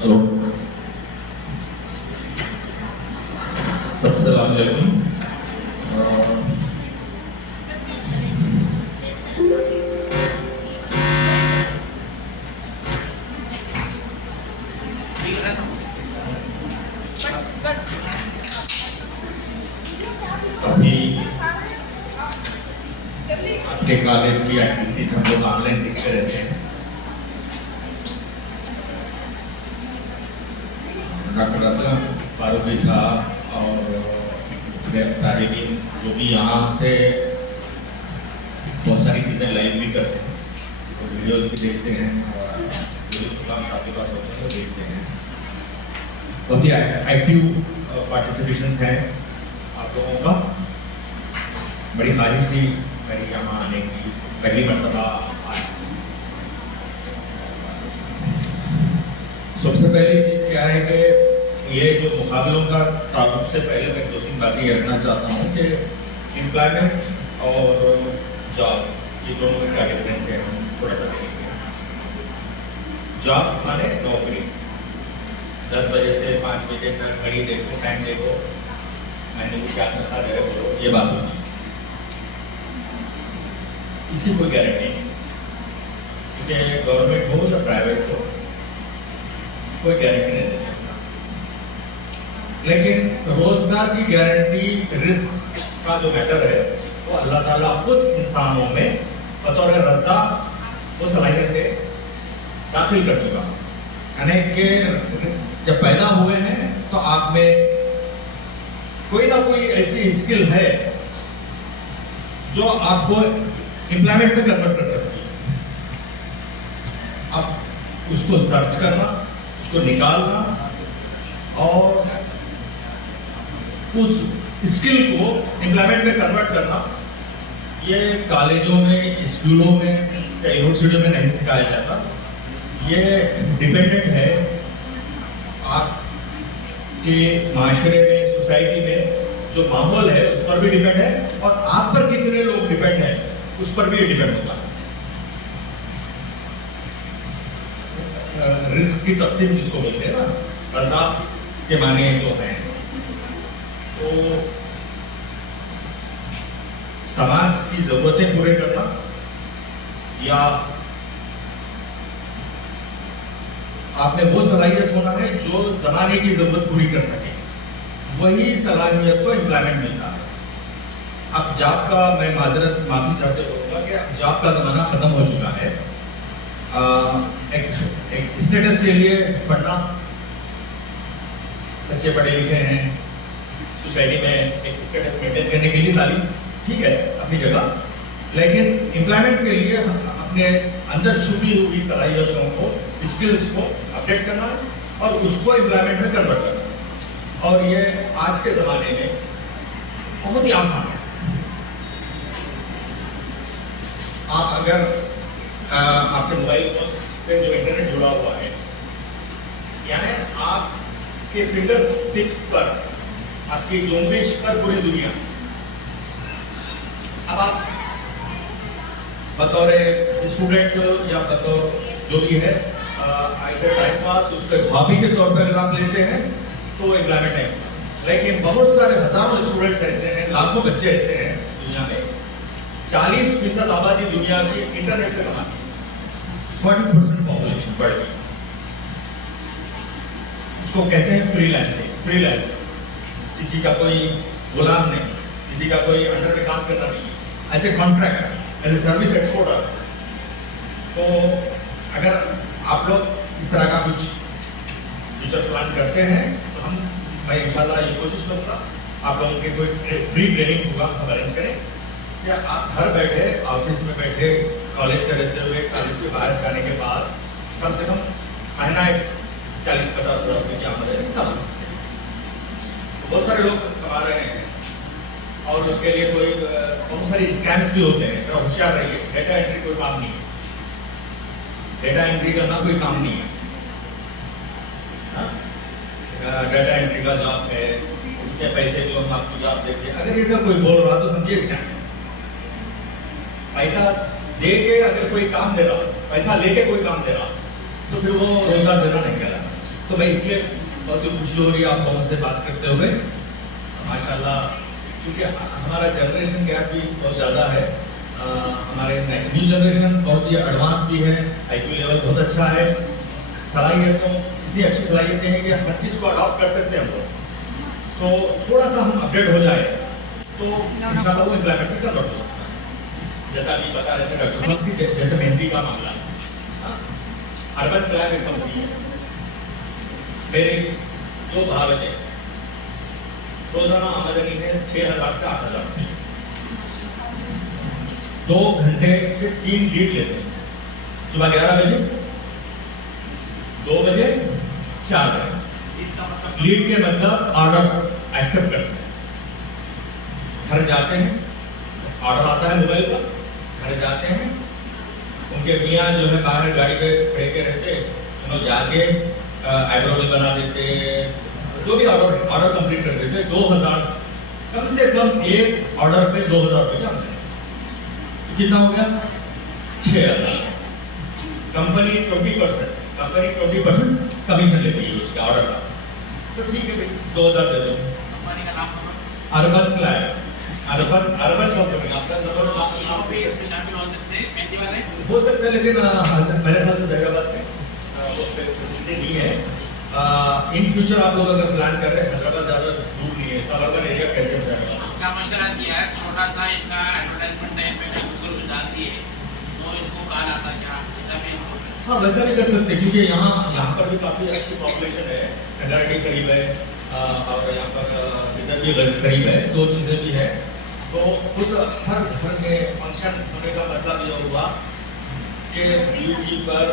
Hello, अस्सलाम वालेकुम। अभी आपके कॉलेज की एक्टिविटीज हम लोग ऑनलाइन देखते रहते हैं। डॉक्टर असलम फारूकी साहब और सारे टीम जो भी यहाँ से बहुत सारी चीज़ें लाइव भी करते हैं और वीडियोज भी देखते हैं और जो भी प्रोग्राम्स आपके पास होते हैं वो देखते हैं। बहुत ही एक्टिव पार्टिसिपेशंस हैं आप लोगों का। बड़ी ख्वाहिश थी मेरी यहाँ आने की, पहली मरतबा आया। सबसे पहली चीज़ क्या है कि ये जो मुकाबलों का तारुफ से पहले मैं 2-3 बातें ये रखना चाहता हूँ कि एम्प्लॉयमेंट और जॉब, ये दोनों में क्या डिफरेंस है हम थोड़ा सा देखेंगे। जॉब माने नौकरी, 10 बजे से 5 बजे तक घड़ी देखो, टाइम देखो, मैंने भी क्या करना है बोलो, ये बात होती है। इसकी कोई गारंटी नहीं, क्योंकि गवर्नमेंट हो या प्राइवेट हो कोई गारंटी नहीं दे सकता। लेकिन रोजगार की गारंटी, रिस्क का जो मैटर है वो अल्लाह ताला खुद इंसानों में बतौर रज़्ज़ाक़ वो सलाहियतें दाखिल कर चुका। यानी कि जब पैदा हुए हैं तो आप में कोई ना कोई ऐसी स्किल है जो आपको एम्प्लॉयमेंट में कन्वर्ट कर सकती है। अब उसको सर्च करना, उसको निकालना और उस स्किल को एम्प्लॉयमेंट में कन्वर्ट करना, ये कॉलेजों में, स्कूलों में या यूनिवर्सिटियों में नहीं सिखाया जाता। ये डिपेंडेंट है आपके माशरे में, सोसाइटी में जो माहौल है उस पर भी डिपेंड है और आप पर कितने लोग डिपेंड हैं उस पर भी डिपेंड होता है। रिस्क की तकसीम जिसको बोलते हैं ना, रज़ाक़ के माने तो हैं, तो समाज की जरूरतें पूरे करना या आपने वो सलाहियत होना है जो जमाने की जरूरत पूरी कर सके, वही सलाहियत को एम्प्लॉयमेंट मिलता है। अब जॉब का मैं माफ़ी चाहते होगा कि जॉब का ज़माना ख़त्म हो चुका है। एक स्टेटस के लिए पढ़ना, बच्चे पढ़े लिखे हैं, सोसाइटी में एक स्टेटस मेंटेन करने के लिए तालीम ठीक है अपनी जगह, लेकिन एम्प्लॉयमेंट के लिए अपने अंदर छुपी हुई सलाहियतों को, स्किल्स को अपडेट करना और उसको एम्प्लॉयमेंट में कन्वर्ट करना। और ये आज के ज़माने में बहुत ही आसान है। आप अगर आपके मोबाइल फोन से जो इंटरनेट जुड़ा हुआ है, यानी आपके फिंगर टिप्स पर, आपकी जोंबिश पर पूरी दुनिया। अब आप बतौर स्टूडेंट या बतौर जो भी है ऐसे टाइम पास, उसको एक हॉबी के तौर पर अगर आप लेते हैं तो एम्प्लॉयमेंट है। लेकिन बहुत सारे हजारों स्टूडेंट्स ऐसे हैं, लाखों बच्चे ऐसे हैं दुनिया में, 40% आबादी दुनिया की इंटरनेट से कमाती है, 40% पॉपुलेशन बढ़ गई। उसको कहते हैं फ्रीलांसिंग। किसी का कोई गुलाम नहीं, किसी का कोई अंडर में काम करना नहीं, as a contractor, as a service exporter. तो अगर आप लोग इस तरह का कुछ फ्यूचर प्लान करते हैं तो मैं इंशाल्लाह ये कोशिश करूँगा आप लोगों के कोई फ्री ट्रेनिंग प्रोग्राम सब अरेंज करें, या आप घर बैठे, ऑफिस में बैठे, कॉलेज से रहते हुए, कॉलेज से बाहर जाने के बाद कम से कम महीना 40-50 हज़ार रुपये की आमदनी कमा सकते हैं। बहुत सारे लोग कमा रहे हैं और उसके लिए कोई बहुत सारे स्कैम्स भी होते हैं। थोड़ा होशियार रहिए। डेटा एंट्री कोई काम नहीं है, डेटा एंट्री करना कोई काम नहीं है। डेटा एंट्री का जॉब है, उनके पैसे को हम आपको जॉब देते हैं। अगर ये सब कोई बोल रहा तो समझिए स्कैम। पैसा दे के अगर कोई काम दे रहा, पैसा लेके कोई काम दे रहा, तो फिर वो रोजगार देना नहीं कहलाता। तो मैं इसलिए बहुत ही खुशी हो रही है आप लोगों से बात करते हुए माशाल्लाह, क्योंकि हमारा जनरेशन गैप भी बहुत ज़्यादा है। हमारे न्यू जनरेशन बहुत ही एडवांस भी है, IQ लेवल बहुत अच्छा है, सलाहियतों इतनी अच्छी सलाहियतें हैं कि हर चीज़ को अडॉप्ट कर सकते हैं हम लोग। तो थोड़ा सा हम अपडेट हो जाए तो इंशाल्लाह वो इम्प्लीमेंट भी कर सकते हैं। जैसा अभी बता रहे थे डॉक्टर साहब की, जैसे मेहंदी का मामला, अर्बन क्लैब एक कंपनी है, मेरे 2 भाव थे, रोजाना आमदनी है 6,000 से 8,000, 2 घंटे से 3 लीड लेते हैं, सुबह 11 बजे, 2 बजे, 4 बजे। लीड के मतलब ऑर्डर एक्सेप्ट करते हैं, घर जाते हैं, ऑर्डर आता है मोबाइल पर, घर जाते हैं, उनके मियाँ जो है बाहर गाड़ी पे खड़े के रहते, उन्होंने जाके आईब्रो भी बना देते, जो भी ऑर्डर कंप्लीट कर देते। 2,000 कम से कम एक ऑर्डर पे 2,000 रुपये का कितना हो गया? 6,000। कंपनी 20% कमीशन लेती है उसके ऑर्डर का, तो ठीक है भाई 2,000 दे दो। कंपनी का नाम अर्बन क्लैब, अर्बन कंपनी, आपका शामिल हो सकते हैं मेहंदी वाले, हो सकता है, लेकिन मेरे ख्याल से हैदराबाद में वो फैसिलिटी नहीं है। इन फ्यूचर आप लोग अगर प्लान कर रहे हैं, हैदराबाद ज़्यादा दूर नहीं है, सबअर्बन एरिया कहते हैं हैदराबाद। आपका मशवरा दिया है, छोटा सा इनका एडवर्टाइजमेंट है, मैंने गूगल में डाल दिए, तो इनको कहा आता क्या ऐसा भी इनको? हाँ वैसा भी कर सकते हैं, क्योंकि यहाँ पर भी काफ़ी अच्छी पॉपुलेशन है, सेंगरिटी करीब है और यहाँ पर रिजर्व भी करीब है, 2 चीज़ें भी है। तो खुद हर घर में फंक्शन होने का मतलब ये हुआ कि ब्यूटी पर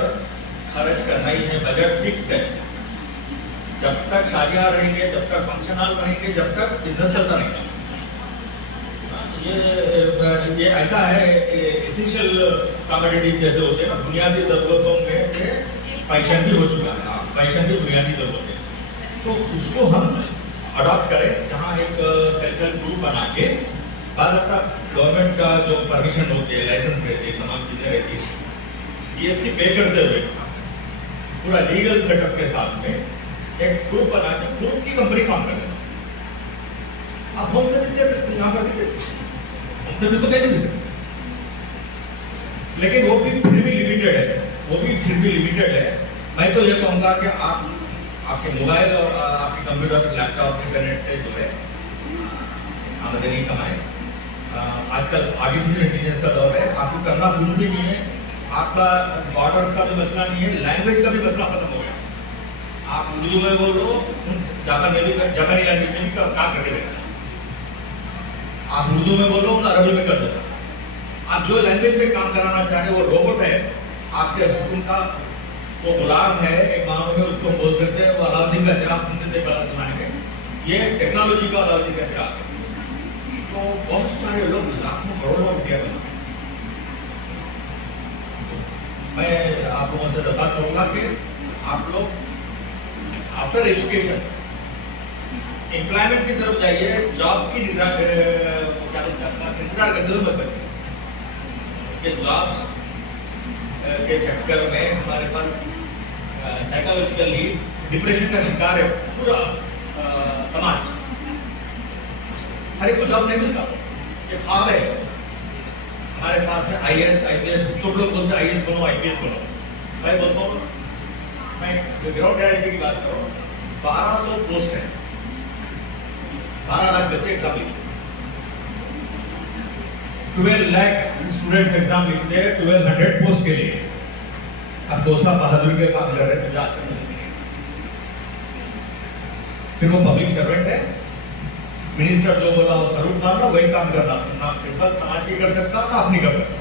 खर्च करना ही है, बजट फिक्स है। जब तक शादियाँ रहेंगे, जब तक फंक्शन हॉल रहेंगे, जब तक बिजनेस चलता रहेगा। ये ऐसा है, एसेंशियल कमोडिटीज जैसे होते हैं ना, बुनियादी ज़रूरतों में से फैशन भी हो चुका है, फैशन भी बुनियादी ज़रूरत है, तो उसको हम अडॉप्ट करें। जहाँ एक सेल्फ हेल्प ग्रुप बना के बाद गवर्नमेंट का जो परमिशन होती है, लाइसेंस रहती है, तमाम चीज़ें रहती है, GST पे करते हुए पूरा लीगल सेटअप के साथ में एक ग्रुप बना के ग्रुप की कंपनी काम कर रहे हैं। आप होम सर्विस दे सकते हैं, यहाँ पर भी दे सकते हैं, होम सर्विस तो कहीं नहीं दे सकते, लेकिन वो भी फिर भी लिमिटेड है, वो भी फिर भी लिमिटेड है। मैं तो ये कहूँगा कि आप आपके मोबाइल और आपके कंप्यूटर, लैपटॉप, इंटरनेट से जो है आमदनी कमाएं। आजकल आर्टिफिशियल इंटेलिजेंस का दौर है, आपको करना कुछ भी नहीं है, आपका बॉर्डर्स का भी मसला नहीं है, लैंग्वेज का भी मसला खत्म हो गया। आप उर्दू में बोलो, जापानी लैंग्वेज में भी काम करके देते, आप उर्दू में बोलो, अरबी में कर देते। आप जो लैंग्वेज में काम कराना चाह रहे हो, वो रोबोट है, आपके हुक्म का वो गुलाम है, एक मामले में उसको बोल सकते हैं। वो अलाउद्दीन का चिराग सुनते थे पहले जमाने में, ये टेक्नोलॉजी का अलाउद्दीन का चिराग है। तो बहुत सारे लोग लाखों करोड़ों रुपया बनाते हैं। मैं आप लोगों से दरख्वास्त करूँगा कि आप लोग आफ्टर एजुकेशन एम्प्लॉयमेंट की तरफ जाइए, जॉब की इंतजार करते हुए मत बनिए। जॉब्स के चक्कर में हमारे पास साइकोलॉजिकली डिप्रेशन का शिकार है पूरा समाज। हर एक को जॉब नहीं मिलता, ये ख्वाब है हमारे पास में। IAS IPS सब लोग बोलते हैं IAS बनो, IPS बनो। मैं बोलता हूँ, मैं ग्राउंड रियलिटी की बात करूँ, 1200 पोस्ट है, 12 लाख बच्चे एग्जाम लिखते, 12 लाख स्टूडेंट्स एग्जाम लिखते हैं 1200 पोस्ट के लिए। अब 2 साल बहादुरी के काम कर रहे हैं, जा सकते। फिर वो पब्लिक सर्वेंट है, मिनिस्टर जो बोला वो सरूप मारना, वही काम करना, ना फैसला समाज की कर सकता, ना अपनी कर सकता।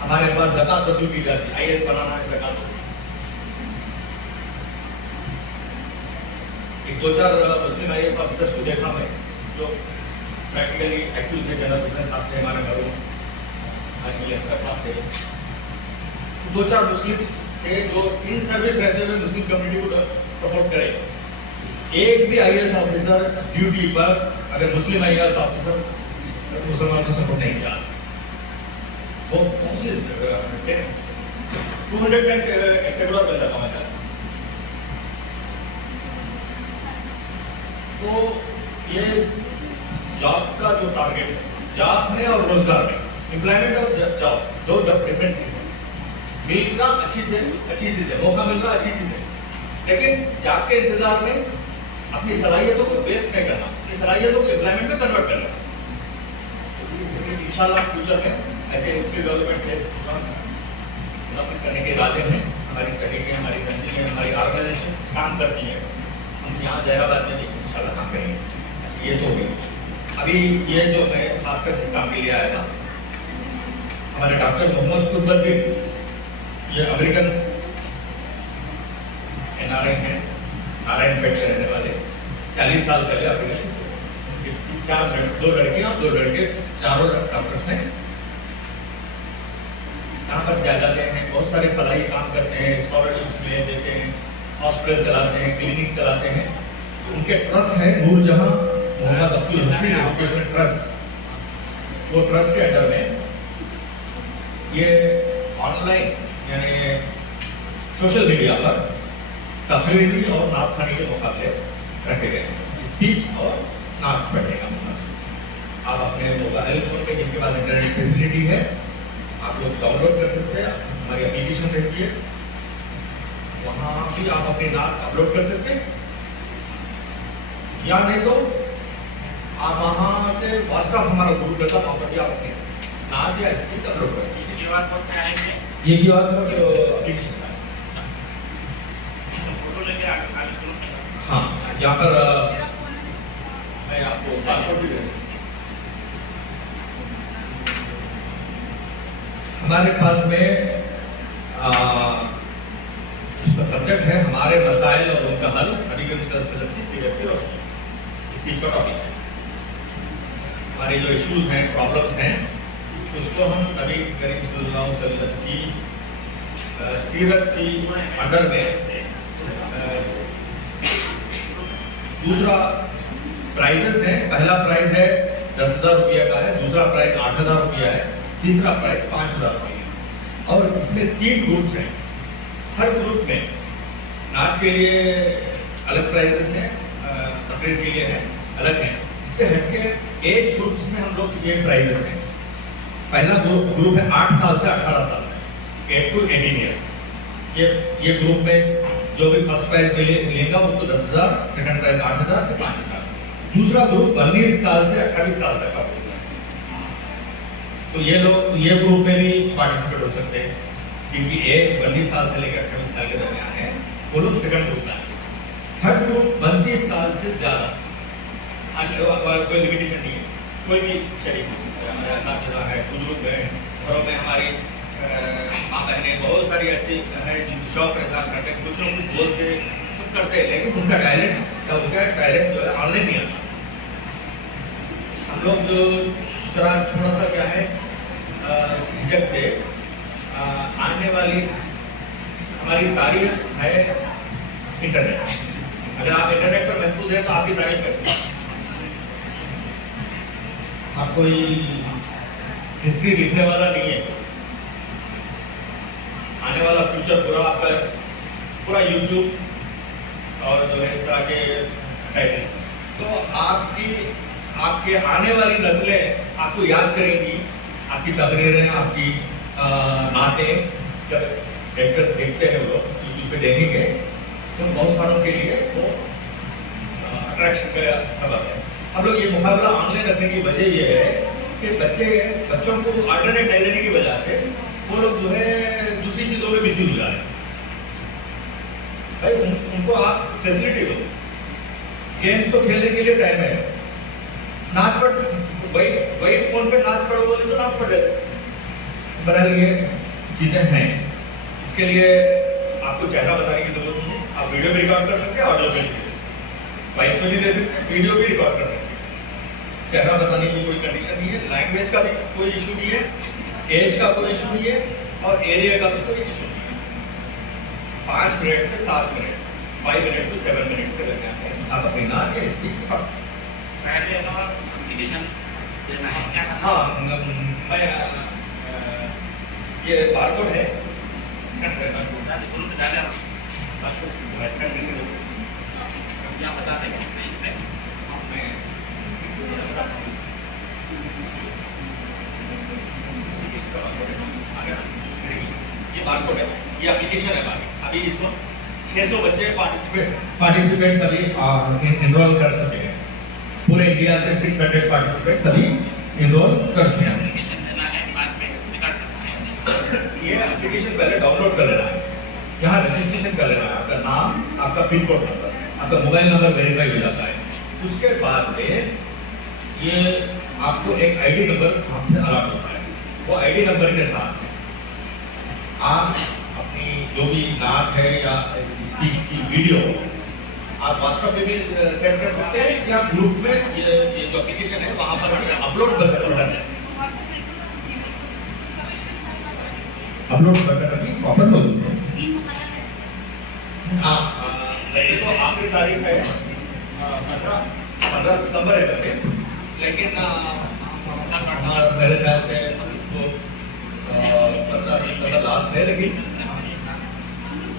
हमारे पास ज़कात वसूल की जाती, IAS बनाना है ज़कात। एक 2-4 मुस्लिम IAS ऑफिसर्स को देखा मैं, जो प्रैक्टिकली एक्टिव थे, जनरल हुसैन साहब थे हमारे घरों, आजकल अख्तर साहब थे, 2-4 मुस्लिम थे जो इन सर्विस रहते हुए मुस्लिम कम्युनिटी को सपोर्ट करें। एक भी IAS ऑफिसर ड्यूटी पर अगर मुस्लिम IAS ऑफिसर मुसलमान को सपोर्ट नहीं किया, वो बहुत ही 200 टाइम्स एक्सेप्टर मिल जाता है। तो ये जॉब का जो टारगेट है, जॉब में और रोजगार में, एम्प्लॉयमेंट और जॉब दो डिफरेंट चीजें। मिलना अच्छी चीज है, मौका मिलना अच्छी चीज है, लेकिन जॉब के इंतजार में अपनी सलाहियतों को वेस्ट नहीं करना, अपनी सलाहियतों को एम्प्लॉयमेंट में कन्वर्ट करना। इंशाल्लाह फ्यूचर में ऐसे स्किल डेवलपमेंट प्रोग्राम्स करने के इरादे हैं। हमारी तहरीकें, हमारी तंजीमें, हमारी ऑर्गेनाइजेशन काम करती हैं। हम यहाँ जहराबाद में भी इंशाल्लाह काम करेंगे। ये तो होगी। अभी ये जो मैं खासकर जिस काम के लिए आया था, हमारे डॉक्टर मोहम्मद खुर्बुद्दीन, ये अमेरिकन NRI हैं, नारायणपेट के रहने वाले। 40 साल पहले अमेरिका, दो लड़कियां 2 लड़के, चारों डॉक्टर्स हैं। यहाँ पर जाते हैं, बहुत सारे फलाही काम करते हैं, स्कॉलरशिप्स ले देते हैं, हॉस्पिटल चलाते हैं, क्लिनिक्स चलाते हैं। उनके ट्रस्ट है नूरजहां मोहम्मद अब्दुल हफीज एजुकेशन ट्रस्ट। वो ट्रस्ट के अंडर में ये ऑनलाइन यानी सोशल मीडिया पर तकरीरी और नात खानी के मुकाबले रखे गए हैं। स्पीच और नात पढ़ने का मुकाबला। आप अपने मोबाइल फोन में, जिनके पास इंटरनेट फैसिलिटी है, आप लोग डाउनलोड कर सकते हैं। हमारी एप्लीकेशन रहती है, वहाँ भी आप अपनी नात अपलोड कर सकते हैं। या नहीं तो आप वहाँ से व्हाट्सएप हमारा ग्रुप रहता है, वहाँ पर भी आप अपनी नात या स्पीच अपलोड कर सकते हैं। QR कोड क्या है? ये QR कोड एप्लीकेशन का है। फोटो लेके आगे ग्रुप में। हाँ, यहाँ पर मैं आपको बारकोड भी दे दूँ। हमारे पास में उसका सब्जेक्ट है हमारे मसाइल और उनका हल, नबी करीम सल्लल्लाहु अलैहि वसल्लम की सीरत की रोशनी। स्पीच का टॉपिक है। हमारे जो इश्यूज हैं, प्रॉब्लम्स हैं, उसको हम नबी करीम सल्लल्लाहु अलैहि वसल्लम की सीरत की अंडर में दूसरा प्राइजेस है। पहला प्राइज है 10,000 रुपया का है, दूसरा प्राइज 8,000 रुपया है, तीसरा प्राइज 5,000 रुपया। और इसमें 3 ग्रुप्स हैं। हर ग्रुप में नात के लिए अलग प्राइजेस हैं, तकरीर के लिए है अलग हैं। इससे हटके एज ग्रुप्स में हम लोग ये प्राइजेस हैं। पहला ग्रुप है 8 साल से 18 साल तक, 8 to 18 ईयर्स। ये ग्रुप में जो भी फर्स्ट प्राइज लेगा उसको 10,000, सेकंड प्राइज 8,000, फिर 5,000। दूसरा ग्रुप 19 साल से 28 साल तक का ग्रुप है। तो ये लोग ये ग्रुप में भी पार्टिसिपेट हो सकते हैं, जिनकी एज 19 साल से लेकर 28 साल के दरमियान है, वो लोग सेकंड ग्रुप में आए। थर्ड ग्रुप 32 साल से ज्यादा, कोई लिमिटेशन नहीं है, कोई भी शरीक हमारे असातिज़ा है, बुजुर्ग हैं, घरों में हमारी माँ बहनें बहुत सारी ऐसी हैं जिनको शौक रहता करते, कुछ ना कुछ बोलते कुछ करते, लेकिन उनका टैलेंट जो है ऑनलाइन नहीं आता। हम लोग जो थोड़ा सा क्या है झिझकते, आने वाली हमारी तारीफ है इंटरनेट। अगर आप इंटरनेट पर महफूज हैं तो आपकी तारीफ करें। आप कोई हिस्ट्री लिखने वाला नहीं है। आने वाला फ्यूचर पूरा यूट्यूब और जो है इस तरह के टाइटल्स, तो आपके आने वाली नस्लें आपको याद करेंगी, आपकी तकरीरें, आपकी नातें जब देखते हैं वो लोग यूट्यूब पे देखेंगे, तो बहुत सारों के लिए वो अट्रैक्शन का सबब है। हम लोग ये मुकाबला ऑनलाइन रखने की वजह ये है कि बच्चों को अल्टरनेट नहीं देने की वजह से वो लोग जो है दूसरी चीजों में बिजी हो जा रहे हैं। भाई उनको आप फैसिलिटी दो, गेम्स तो खेलने के लिए टाइम है, नाच पढ़ वही फोन पे नाच पढ़ो बोले तो नाच पढ़ लेते। बहरहाल ये चीजें हैं, इसके लिए आपको चेहरा बताने की जरूरत नहीं है। आप वीडियो भी रिकॉर्ड कर सकते हैं, ऑडियो भी दे सकते हैं, वॉइस में भी दे सकते हैं, वीडियो भी रिकॉर्ड कर सकते हैं। चेहरा बताने की कोई कंडीशन नहीं है, लैंग्वेज का भी कोई इशू नहीं है, एज का कोई इशू नहीं है, और एरिया का भी कोई इशू नहीं है। 5 मिनट से 7 मिनट, 5 मिनट to 7 मिनट के दरमियान आप अपनी नाम या स्पीच पढ़ सकते हैं। पहले और एप्लीकेशन देना है क्या? हाँ, मैं ये बारकोड है, गुरु में डाले क्या बता देंगे इसमें ये बारकोड है, ये एप्लीकेशन है हमारी। अभी इसमें 600 बच्चे पार्टिसिपेंट्स अभी इनरोल कर सके हैं। पूरे इंडिया से 600 पार्टिसिपेंट्स अभी इनरोल कर चुके हैं। एप्लीकेशन देना है बाद में रिकॉर्ड करना है। ये एप्लीकेशन पहले डाउनलोड कर लेना है, यहाँ रजिस्ट्रेशन कर लेना है, आपका नाम, आपका पिन कोड नंबर, आपका मोबाइल नंबर वेरीफाई हो जाता है। उसके बाद में ये आपको एक आईडी नंबर आपसे अलॉट होता है। वो आईडी नंबर के साथ आप अपनी जो भी नाच है या स्पीच की वीडियो आप व्हाट्सएप पे भी सेंड कर सकते हैं या ग्रुप में ये जो एप्लीकेशन है वहाँ पर भी अपलोड कर सकते हैं। अपलोड बटन की प्रॉपर हो जाती है। वैसे तो आखिरी तारीख है 15 सितंबर है वैसे, लेकिन मेरे ख्याल से उसको 15 सितंबर लास्ट है, लेकिन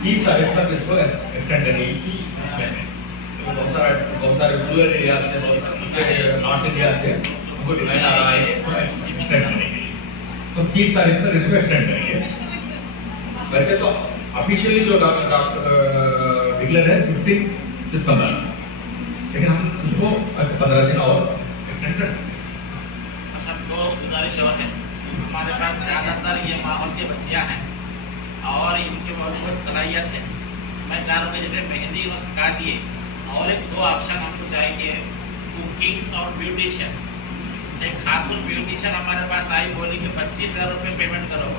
30 तारीख तक इसको एक्सटेंड करने की इसमें है। बहुत सारे रूरल एरिया से, दूसरे नॉर्थ इंडिया से हमको डिमांड आ रहा है एक्सटेंड करने के लिए, तो 30 तारीख तक इसको एक्सटेंड करेंगे। वैसे तो ऑफिशियली जो डिक्लेयर है 15 सितंबर, लेकिन हम उसको 15 दिन और एक्सटेंड कर सकते हैं। सबको गुजारिश और है, हमारे पास ज़्यादातर ये माहौल की बच्चियाँ हैं और इनकी बहुत सलाहियत है। मैं चाह रहा था जैसे मेहंदी वो सिखा दिए, और एक 2 ऑप्शन हमको चाहिए, कुकिंग और ब्यूटिशियन। एक खातून ब्यूटिशियन हमारे पास आई, बोली कि 25,000 रुपये पेमेंट करो।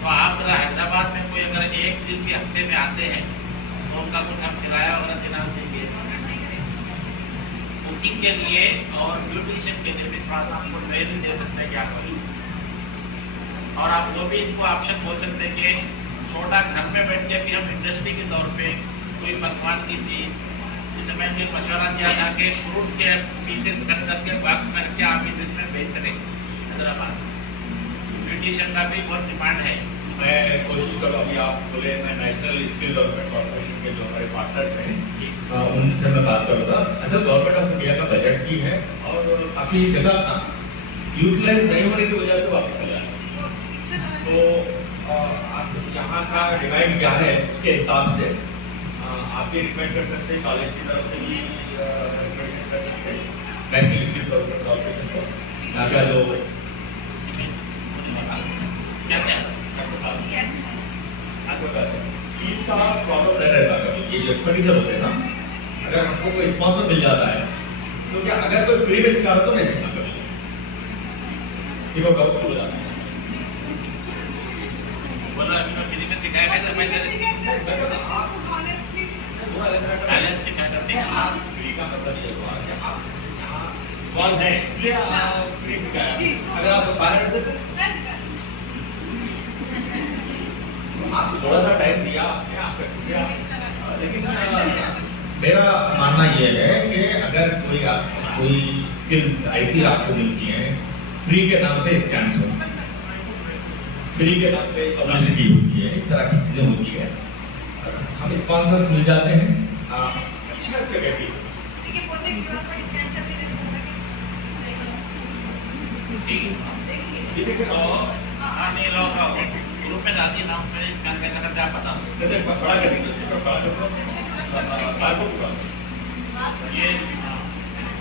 तो आप अगर हैदराबाद में कोई अगर एक दिन भी हफ्ते में आते हैं तो उनका कुछ हम किराया वगैरह देना देंगे कुकिंग के लिए, और ब्यूटिशियन के लिए भी थोड़ा सा हमको ट्रेनिंग दे सकते हैं क्या करें। और आप वो भी इनको ऑप्शन बोल सकते हैं कि छोटा घर में बैठ के भी हम इंडस्ट्री के तौर पे कोई पकवान की चीज़, जैसे मैंने मशवरा दिया था कि फ्रूट के पीसेस कट करके बॉक्स में रख के आप में बेच रहे हैदराबाद। ब्यूटिशियन का भी बहुत डिमांड है। मैं कोशिश करूँ, अभी आप बोले, मैं नेशनल स्किल डेवलपमेंट कॉर्पोरेशन के जो हमारे पार्टनर्स हैं उनसे मैं बात करूँगा। असल गवर्नमेंट ऑफ इंडिया का बजट भी है और काफ़ी जगह का यूटिलाइज नहीं होने की वजह से वापस चला है। तो आप यहाँ का डिमांड क्या है उसके हिसाब से आप भी रिकमेंड कर सकते हैं, कॉलेज की तरफ से भी रिकमेंड कर सकते हैं नेशनल स्किल डेवलपमेंट कॉर्पोरेशन को। यहाँ का जो फीस का प्रॉब्लम नहीं रहता, क्योंकि जो एक्सपेंडिचर होते हैं ना, अगर हमको कोई स्पॉन्सर मिल जाता है तो क्या, अगर कोई फ्री में सिखा रहा तो नहीं सिखा कभी, ये वो डाउट हो जाता है। बोला अभी मैं फ्री में सिखाएगा तो मैं बैलेंस के क्या करते हैं आप फ्री का मतलब ये हुआ कि आप यहाँ कौन है इसलिए आप फ्री सिखाया। अगर आप बाहर रहते तो आपको थोड़ा सा टाइम दिया आपका शुक्रिया, लेकिन मेरा मानना ये है कि अगर कोई स्किल्स ऐसी आपको मिलती हैं फ्री के नाम पे, स्कैम्स होते हैं, फ्री के नाम पे पब्लिसिटी होती है, इस तरह की चीज़ें होती है, हम स्पॉन्सर्स मिल जाते हैं अच्छा जगह की। ये देखिए नहीं रहो ग्रुप में जाती है ना, उसमें स्कैन कैसे करते हैं आप बता सकते बड़ा कर दीजिए, बड़ा कर ये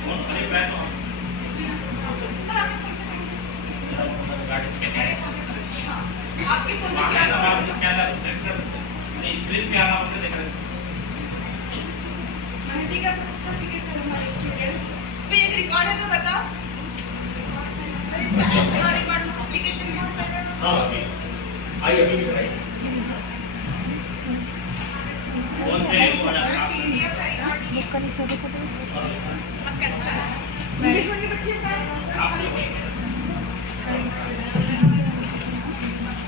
बहुत सारी बैग स्क्रीन पे आना होता है। मेहंदी का अच्छा सीखे सर हमारे स्टूडेंट्स। तो ये रिकॉर्ड है तो बताओ सर, इसका रिकॉर्ड एप्लीकेशन कैसे है? हाँ अभी आई अभी भी कराई। कौन से आपका नहीं छोटे फोटो आपका अच्छा है। ये कौन के बच्चे हैं?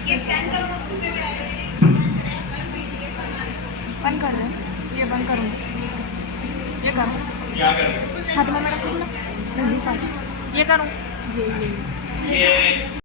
ये स्कैन करो तो ग्रुप में आएगा। बंद कर दो, ये बंद करूँ, ये करूँ, क्या कर रहे हैं? हाथ में मेरा ये करूँ, ये